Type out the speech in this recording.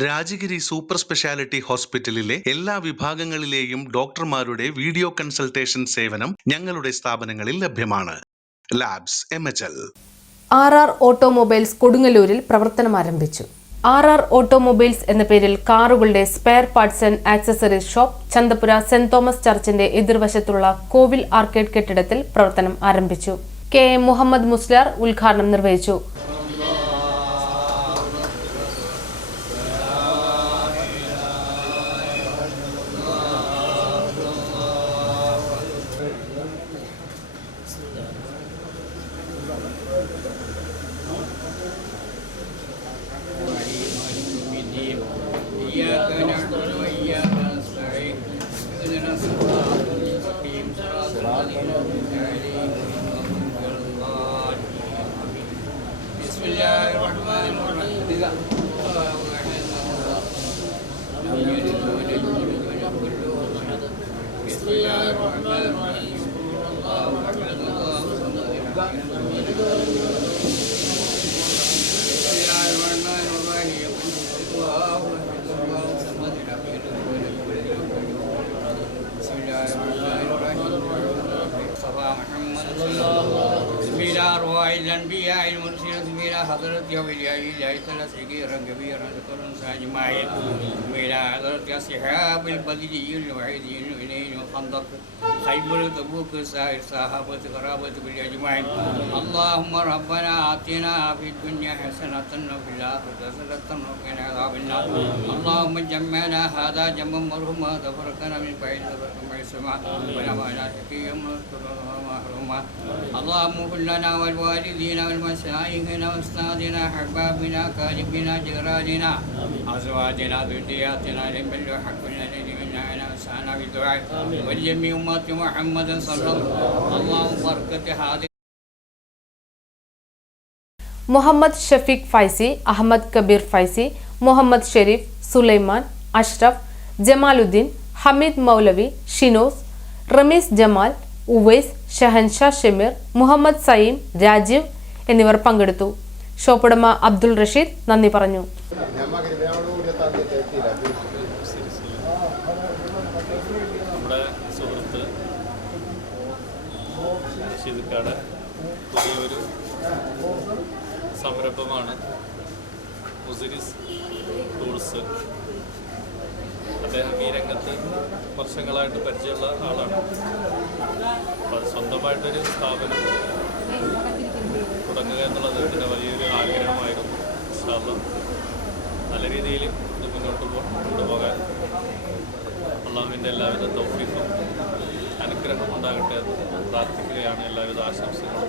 Rajagiri super speciality ഹോസ്പിറ്റലിലെ എല്ലാ വിഭാഗങ്ങളിലെയും ഡോക്ടർമാരുടെ വീഡിയോ കൺസൾട്ടേഷൻ സേവനം ഞങ്ങളുടെ സ്ഥാപനങ്ങളിൽ ലഭ്യമാണ്. Labs MHL. RR ഓട്ടോമൊബൈൽസ് കൊടുങ്ങല്ലൂരിൽ പ്രവർത്തനം ആരംഭിച്ചു. RR ഓട്ടോമൊബൈൽസ് എന്ന പേരിൽ കാറുകളുടെ spare parts and accessories shop Chanthapura saint Thomas ചർച്ചിന്റെ എതിർവശത്തുള്ള കോവിൽ ആർക്കേഡ് കെട്ടിടത്തിൽ പ്രവർത്തനം ആരംഭിച്ചു. KM മുഹമ്മദ് മുസ്ലിയാർ ഉദ്ഘാടനം നിർവഹിച്ചു. الأنبياء المرسلين إلى حضرة أولياء الله تعالى صغيرا كبيرا ذكرا أجمعين إلى حضرة أصحاب البدري الوعيدي العلين والخندق خيبر تبوك سائر صحابة قرابة بالأجمعين. اللهم ربنا آتنا في الدنيا حسنة وفي الآخرة حسنة وقنا عذاب النار. اللهم جمعنا هذا جمع مرحوما تفرقنا من بعيد تفرقا معصوما ونفعنا شقيا محروما. اللهم اغفر لنا والوالدين والمشايخنا واستاذنا احبابنا كاتبنا جيراننا ازواجنا ذرياتنا لمن له حق الذي منا وسعنا بالدعاء ولجميع امه محمد صلى الله بركه هذه. മുഹമ്മദ് ഷഫീഖ് ഫൈസി, അഹമ്മദ് കബീർ ഫൈസി, മുഹമ്മദ് ഷെരീഫ്, സുലൈമാൻ, അഷ്റഫ്, ജമാലുദ്ദീൻ, ഹമീദ് മൗലവി, ഷിനോസ്, റമീസ് ജമാൽ, ഉവൈസ്, ഷഹൻഷാ ഷമീർ, മുഹമ്മദ് സയീം, രാജീവ് എന്നിവർ പങ്കെടുത്തു. ഷോപ്പുടമ അബ്ദുൾ റഷീദ് നന്ദി പറഞ്ഞു. പുതിയൊരു സംരംഭമാണ് മുസിരിസ് ടൂൾസ്. അദ്ദേഹം ഈ രംഗത്ത് വർഷങ്ങളായിട്ട് പരിചയമുള്ള ആളാണ്. സ്വന്തമായിട്ടൊരു സ്ഥാപനം തുടങ്ങുക എന്നുള്ളത് അദ്ദേഹത്തിൻ്റെ വലിയൊരു ആഗ്രഹമായിരുന്നു. നല്ല രീതിയിൽ ഇത് മുന്നോട്ട് കൊണ്ടുപോകാൻ അള്ളാഹുവിൻ്റെ എല്ലാവിധ തൗഫീഖും അനുഗ്രഹം ഉണ്ടാകട്ടെ എന്ന് പ്രാർത്ഥിക്കുകയാണ്. എല്ലാവിധ ആശംസകളും